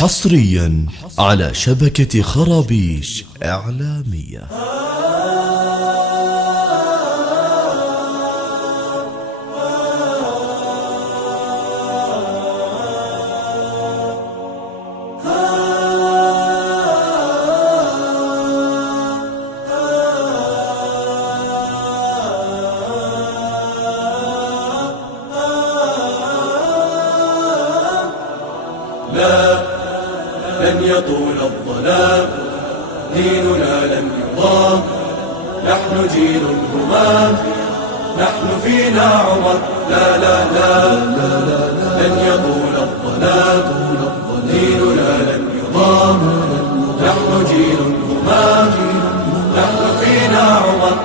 حصريا على شبكة خرابيش إعلامية. لا لن يطول الظلام، ديننا لن يضام، نحن جيل الهمام، نحن فينا عمر. لا لا لا لن يطول الظلام، ديننا لن يضام، نحن جيل الهمام، نحن فينا عمر.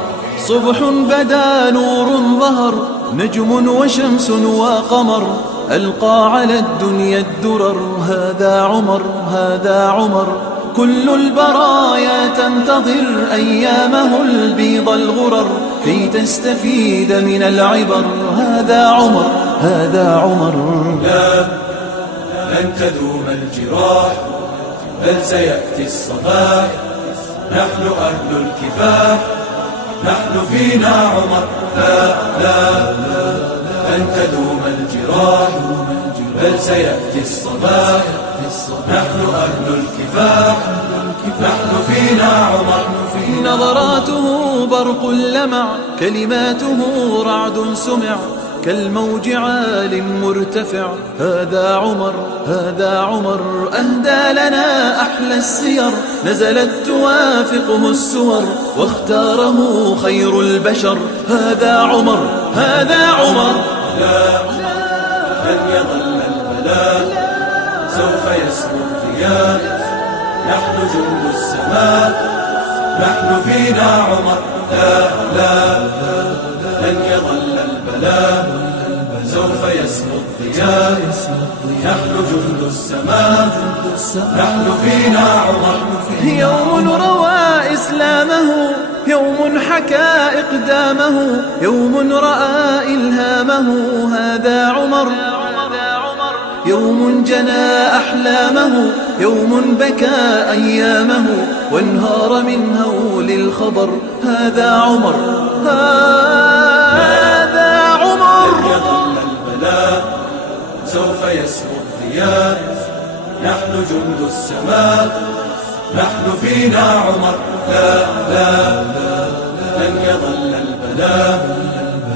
صبح بدا نور ظهر، نجم وشمس وقمر، ألقى على الدنيا الدرر. هذا عمر، هذا عمر، كل البرايا تنتظر أيامه البيض الغرر كي تستفيد من العبر. هذا عمر، هذا عمر. لا لن تدوم الجراح، بل سيأتي الصباح، نحن أهل الكفاح، نحن فينا عمر. لا لن تدوم الجراح، بل سيأتي الصباح، نحن أهل الكفاح، نحن فينا عمر. نظراته برق لمع، كلماته رعد سمع، كالموج عال مرتفع. هذا عمر، هذا عمر، أهدى لنا أحلى السير، نزلت توافقه السور، واختاره خير البشر. هذا عمر، هذا عمر. لا لن يظل البلاء، سوف يسمو الضياء، نحن جند السماء، نحن فينا عمر. لا لن يظل البلاء، سوف يسمو الضياء، نحن جند السماء، نحن فينا عمر. يوم روى إسلامه، يوم حكى إقدامه، يوم رأى إلهامه. هذا عمر، يوم جنى أحلامه، يوم بكى أيامه، وانهار من هول الخبر. هذا عمر، هذا عمر. لن يظل البلاء، سوف يسمو الضياء، نحن جند السماء، نحن فينا عمر. لا لن يظل البلاء،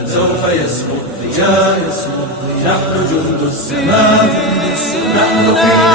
سوف يسمو الضياء، نحن جند السماء، نحن فينا